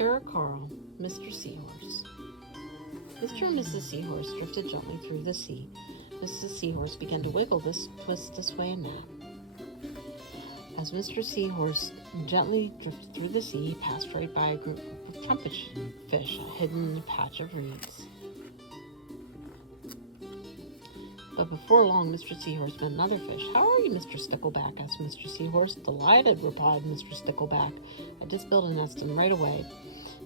Era Carl, Mr. Seahorse. Mr. and Mrs. Seahorse drifted gently through the sea. Mrs. Seahorse began to wiggle twist this way and that. As Mr. Seahorse gently drifted through the sea, he passed right by a group of trumpet fish hidden in a patch of reeds. But before long, Mr. Seahorse met another fish. "How are you, Mr. Stickleback?" asked Mr. Seahorse. "Delighted," replied Mr. Stickleback. "I just built a nest in right away.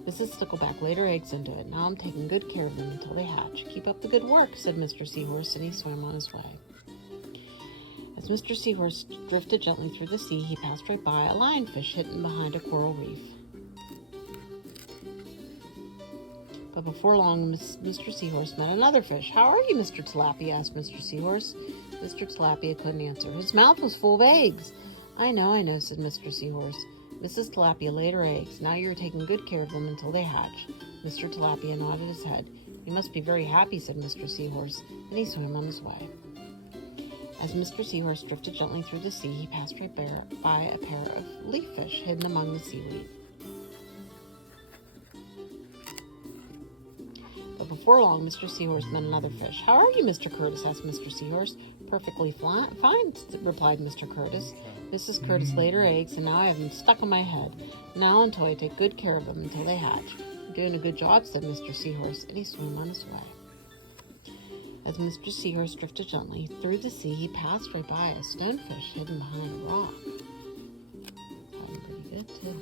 Mrs. Stickleback laid her eggs into it. Now I'm taking good care of them until they hatch." "Keep up the good work," said Mr. Seahorse, and he swam on his way. As Mr. Seahorse drifted gently through the sea, he passed right by a lionfish hidden behind a coral reef. But before long, Mr. Seahorse met another fish. "How are you, Mr. Tilapia?" asked Mr. Seahorse. Mr. Tilapia couldn't answer. His mouth was full of eggs. I know, said Mr. Seahorse. "Mrs. Tilapia laid her eggs. Now you're taking good care of them until they hatch." Mr. Tilapia nodded his head. "You must be very happy," said Mr. Seahorse, and he swam on his way. As Mr. Seahorse drifted gently through the sea, he passed right by a pair of leaf fish hidden among the seaweed. But before long, Mr. Seahorse met another fish. "How are you, Mr. Curtis?" asked Mr. Seahorse. "Perfectly fine," replied Mr. Curtis. "Mrs. Curtis laid her eggs, and now I have them stuck on my head. Now until I take good care of them until they hatch." "You're doing a good job," said Mr. Seahorse, and he swam on his way. As Mr. Seahorse drifted gently through the sea, he passed right by a stonefish hidden behind a rock. Sounded pretty good, too.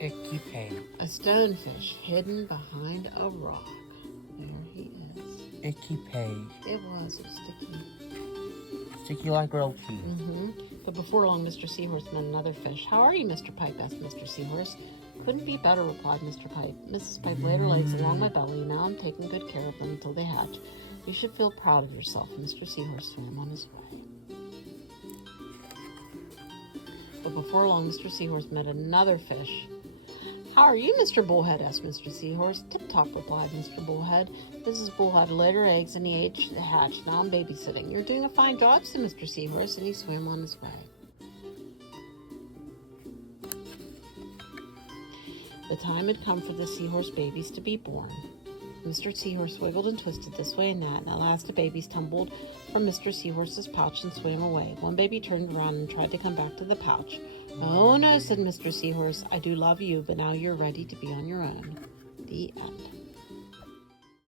Icky A stonefish hidden behind a rock. There he is. Icky page. It was sticky. Sticky like grilled cheese. But before long, Mr. Seahorse met another fish. "How are you, Mr. Pipe?" asked Mr. Seahorse. "Couldn't be better," replied Mr. Pipe. "Mrs. Pipe laid her legs along my belly. Now I'm taking good care of them until they hatch. You should feel proud of yourself." Mr. Seahorse swam on his way. But before long, Mr. Seahorse met another fish. "How are you, Mr. Bullhead?" asked Mr. Seahorse. "Tip-top," replied Mr. Bullhead. "Mrs. Bullhead laid her eggs and he hatched. Now I'm babysitting." "You're doing a fine job," said Mr. Seahorse, and he swam on his way. The time had come for the seahorse babies to be born. Mr. Seahorse wiggled and twisted this way and that, and at last the babies tumbled from Mr. Seahorse's pouch and swam away. One baby turned around and tried to come back to the pouch. "Oh, no," said Mr. Seahorse. "I do love you, but now you're ready to be on your own." The end.